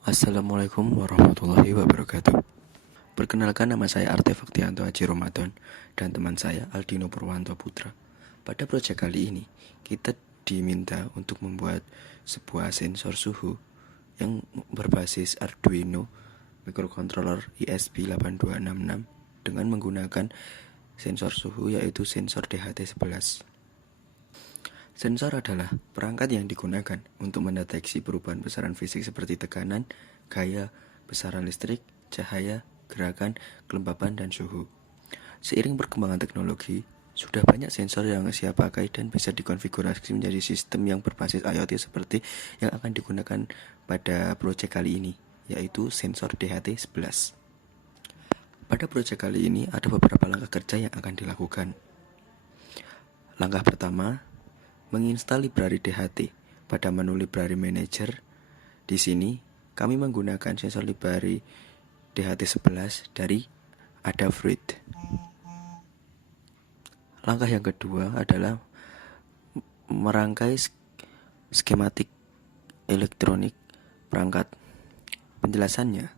Assalamualaikum warahmatullahi wabarakatuh. Perkenalkan, nama saya Artefaktianto Haji Ramadan dan teman saya Aldino Purwanto Putra. Pada proyek kali ini, kita diminta untuk membuat sebuah sensor suhu yang berbasis Arduino microcontroller ESP8266 dengan menggunakan sensor suhu, yaitu sensor DHT11. Sensor adalah perangkat yang digunakan untuk mendeteksi perubahan besaran fisik seperti tekanan, gaya, besaran listrik, cahaya, gerakan, kelembapan, dan suhu. Seiring perkembangan teknologi, sudah banyak sensor yang siap pakai dan bisa dikonfigurasi menjadi sistem yang berbasis IoT seperti yang akan digunakan pada proyek kali ini, yaitu sensor DHT11. Pada proyek kali ini ada beberapa langkah kerja yang akan dilakukan. Langkah pertama, menginstal library DHT pada menu Library Manager. Di sini, kami menggunakan sensor library DHT11 dari Adafruit. Langkah yang kedua adalah merangkai skematik elektronik perangkat. Penjelasannya,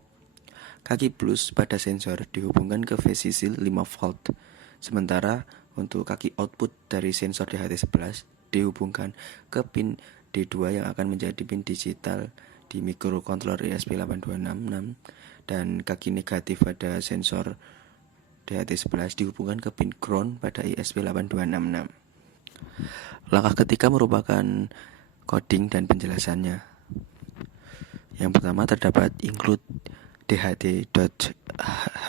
kaki plus pada sensor dihubungkan ke VCC 5V, sementara untuk kaki output dari sensor DHT11 dihubungkan ke pin D2 yang akan menjadi pin digital di microcontroller ESP8266, dan kaki negatif pada sensor DHT11 dihubungkan ke pin ground pada ESP8266. Langkah ketiga merupakan coding dan penjelasannya. Yang pertama terdapat include dht.h.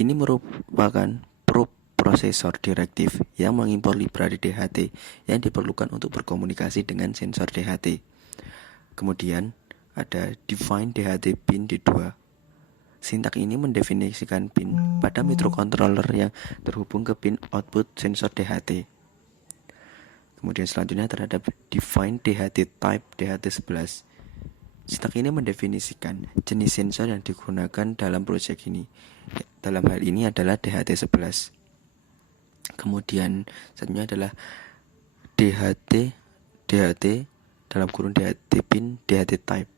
Ini merupakan prosesor direktif yang mengimpor library DHT yang diperlukan untuk berkomunikasi dengan sensor DHT. Kemudian ada define DHT pin D2. Sintak ini mendefinisikan pin pada microcontroller yang terhubung ke pin output sensor DHT. Kemudian selanjutnya terhadap define DHT type DHT11. Sintak ini mendefinisikan jenis sensor yang digunakan dalam proyek ini. Dalam hal ini adalah DHT11. Kemudian selanjutnya adalah DHT dalam kurung DHT pin DHT type.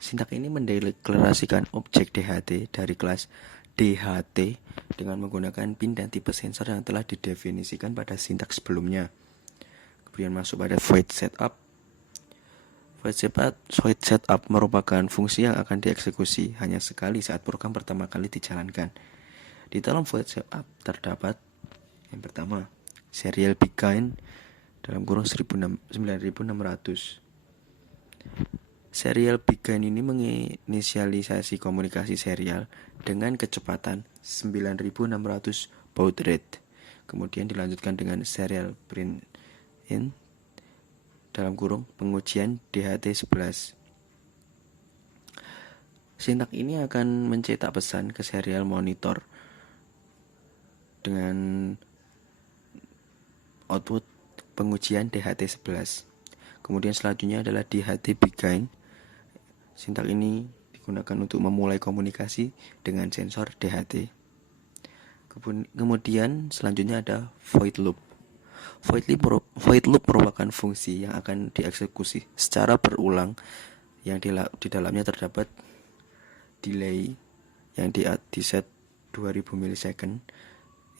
Sintak ini mendeklarasikan objek DHT dari kelas DHT dengan menggunakan pin dan tipe sensor yang telah didefinisikan pada sintak sebelumnya. Kemudian masuk pada void setup. Void setup merupakan fungsi yang akan dieksekusi hanya sekali saat program pertama kali dijalankan. Di dalam void setup terdapat yang pertama, serial begin dalam kurung 9600. Serial begin ini menginisialisasi komunikasi serial dengan kecepatan 9600 baud rate. Kemudian dilanjutkan dengan serial print in dalam kurung pengujian DHT11. Sintak ini akan mencetak pesan ke serial monitor dengan output pengujian DHT11. Kemudian selanjutnya adalah DHT begin. Sintak ini digunakan untuk memulai komunikasi dengan sensor DHT. Kemudian selanjutnya ada void loop. Void loop merupakan fungsi yang akan dieksekusi secara berulang yang di dalamnya terdapat delay yang di set 2000 milisecond,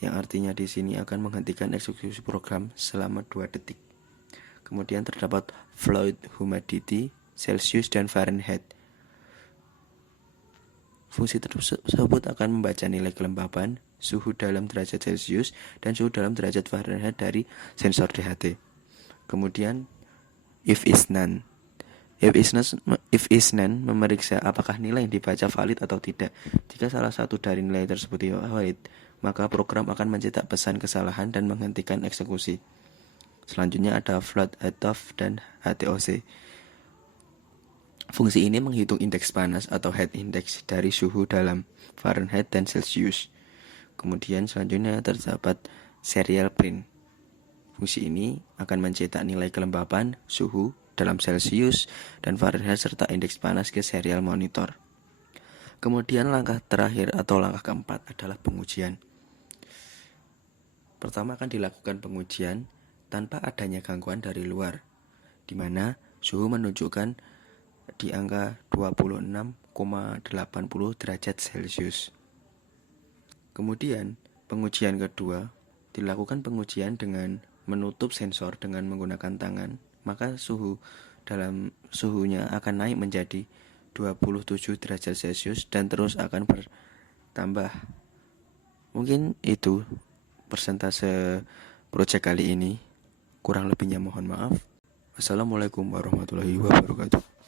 yang artinya di sini akan menghentikan eksekusi program selama 2 detik. Kemudian terdapat fluid humidity, Celsius dan Fahrenheit. Fungsi tersebut akan membaca nilai kelembapan, suhu dalam derajat Celsius dan suhu dalam derajat Fahrenheit dari sensor DHT. Kemudian if is none. If is none memeriksa apakah nilai yang dibaca valid atau tidak. Jika salah satu dari nilai tersebut tidak valid, maka program akan mencetak pesan kesalahan dan menghentikan eksekusi. Selanjutnya ada float HTOF dan HTOC. Fungsi ini menghitung indeks panas atau heat index dari suhu dalam Fahrenheit dan Celsius. Kemudian selanjutnya terdapat serial print. Fungsi ini akan mencetak nilai kelembapan, suhu dalam Celsius dan Fahrenheit serta indeks panas ke serial monitor. Kemudian langkah terakhir atau langkah keempat adalah pengujian. Pertama akan dilakukan pengujian tanpa adanya gangguan dari luar, di mana suhu menunjukkan di angka 26,80 derajat Celcius. Kemudian, pengujian kedua dilakukan pengujian dengan menutup sensor dengan menggunakan tangan, maka suhunya akan naik menjadi 27 derajat Celcius dan terus akan bertambah. Mungkin itu persentase proyek kali ini. Kurang lebihnya mohon maaf. Wassalamualaikum warahmatullahi wabarakatuh.